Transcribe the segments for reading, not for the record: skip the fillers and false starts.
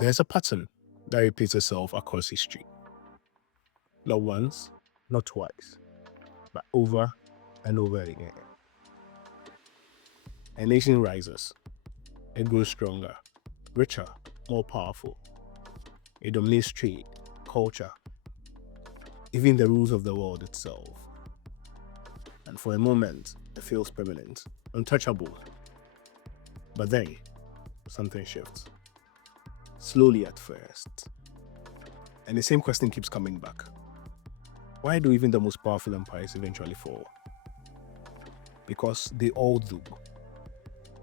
There's a pattern that repeats itself across history. Not once, not twice, but over and over again. A nation rises, it grows stronger, richer, more powerful. It dominates trade, culture, even the rules of the world itself. And for a moment, it feels permanent, untouchable. But then, something shifts. Slowly at first. And the same question keeps coming back. Why do even the most powerful empires eventually fall? Because they all do.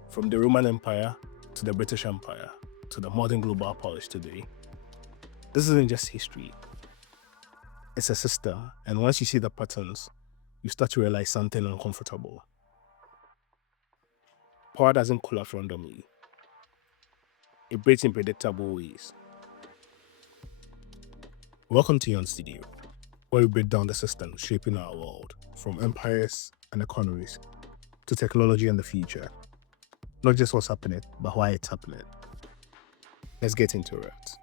From the Roman Empire to the British Empire to the modern global powers today. This isn't just history. It's a system, and once you see the patterns, you start to realize something uncomfortable. Power doesn't collapse randomly. It breaks in predictable ways. Welcome to Yond Studio, where we break down the systems shaping our world, from empires and economies to technology and the future. Not just what's happening, but why it's happening. Let's get into it.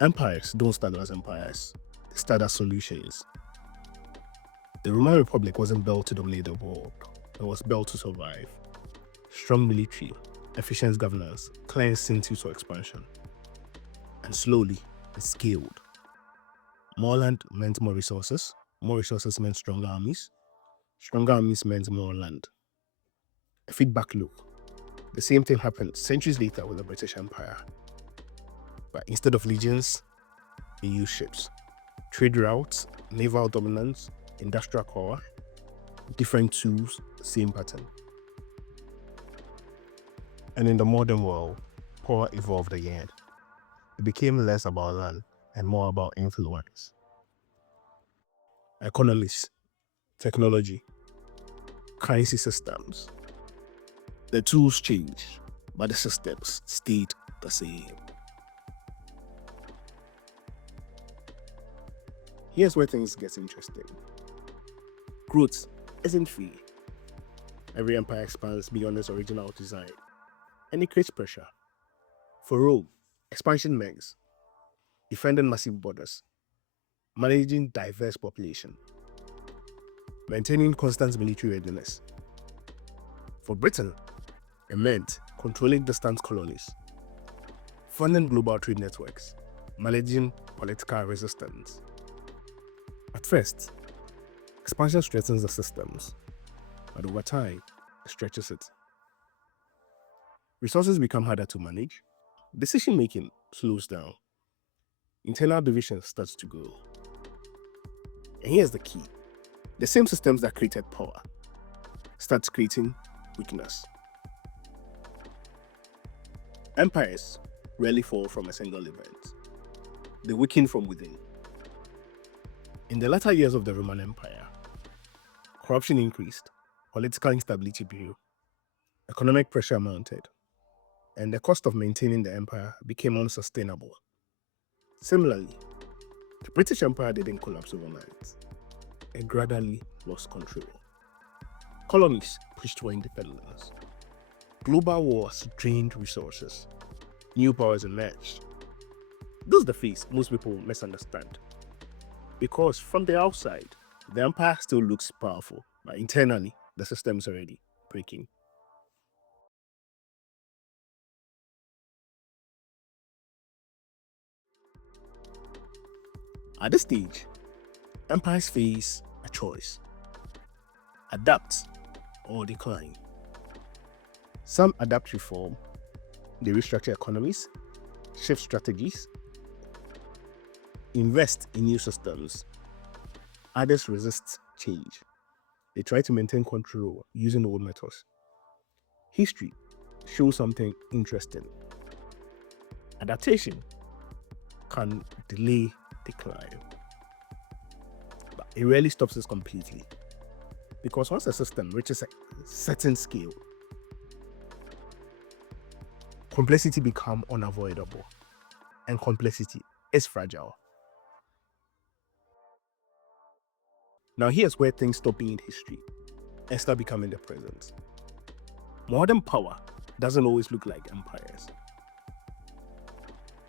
Empires don't start as empires, they start as solutions. The Roman Republic wasn't built to dominate the world, it was built to survive. Strong military, efficient governance, clear incentives for expansion. And slowly, it scaled. More land meant more resources meant stronger armies meant more land. A feedback loop. The same thing happened centuries later with the British Empire. But instead of legions, they used ships. Trade routes, naval dominance, industrial power, different tools, same pattern. And in the modern world, power evolved again. It became less about land and more about influence. Economies, technology, currency systems. The tools changed, but the systems stayed the same. Here's where things get interesting. Growth isn't free. Every empire expands beyond its original design, and it creates pressure. For Rome, expansion meant defending massive borders, managing diverse population, maintaining constant military readiness. For Britain, it meant controlling distant colonies, funding global trade networks, managing political resistance. At first, expansion strengthens the systems, but over time, it stretches it. Resources become harder to manage, decision-making slows down, internal division starts to grow. And here's the key. The same systems that created power starts creating weakness. Empires rarely fall from a single event. They weaken from within. In the latter years of the Roman Empire, corruption increased, political instability grew, economic pressure mounted, and the cost of maintaining the empire became unsustainable. Similarly, the British Empire didn't collapse overnight. It gradually lost control. Colonies pushed for independence. Global wars drained resources. New powers emerged. This is the phase most people misunderstand. Because from the outside, the empire still looks powerful, but internally, the system is already breaking. At this stage, empires face a choice: adapt or decline. Some adapt reform, they restructure economies, shift strategies, invest in new systems. Others resist change. They try to maintain control using old methods. History shows something interesting. Adaptation can delay decline, but it rarely stops us completely. Because once a system reaches a certain scale, complexity becomes unavoidable, and complexity is fragile. Now here's where things stop being history and start becoming the present. Modern power doesn't always look like empires.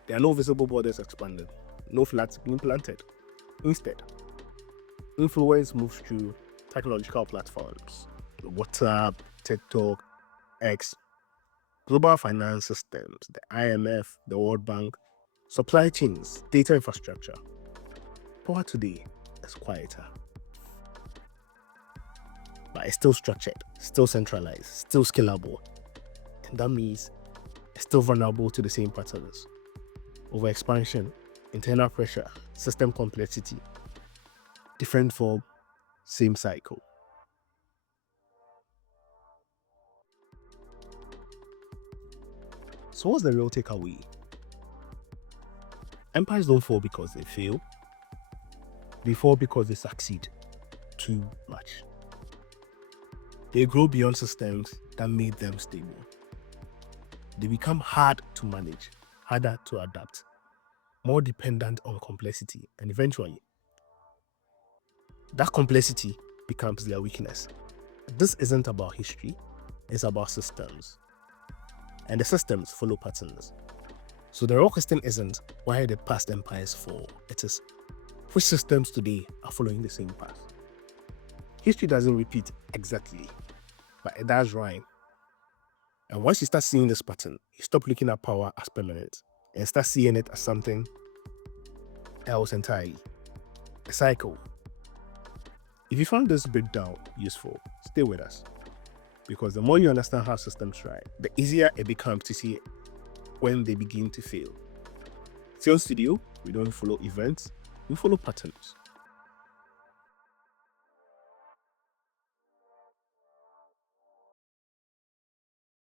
There are no visible borders expanded, no flags being planted. Instead, influence moves through technological platforms, WhatsApp, TikTok, X, global finance systems, the IMF, the World Bank, supply chains, data infrastructure. Power today is quieter, but it's still structured, still centralized, still scalable. And that means it's still vulnerable to the same patterns: overexpansion, internal pressure, system complexity, different form, same cycle. So what's the real takeaway? Empires don't fall because they fail. They fall because they succeed too much. They grow beyond systems that made them stable. They become hard to manage, harder to adapt, more dependent on complexity, and eventually, that complexity becomes their weakness. This isn't about history, it's about systems. And the systems follow patterns. So the real question isn't why the past empires fall, it is which systems today are following the same path. History doesn't repeat exactly, but it does rhyme. And once you start seeing this pattern, you stop looking at power as permanent and start seeing it as something else entirely. A cycle. If you found this breakdown useful, stay with us. Because the more you understand how systems thrive, the easier it becomes to see when they begin to fail. Sales Studio, we don't follow events, we follow patterns.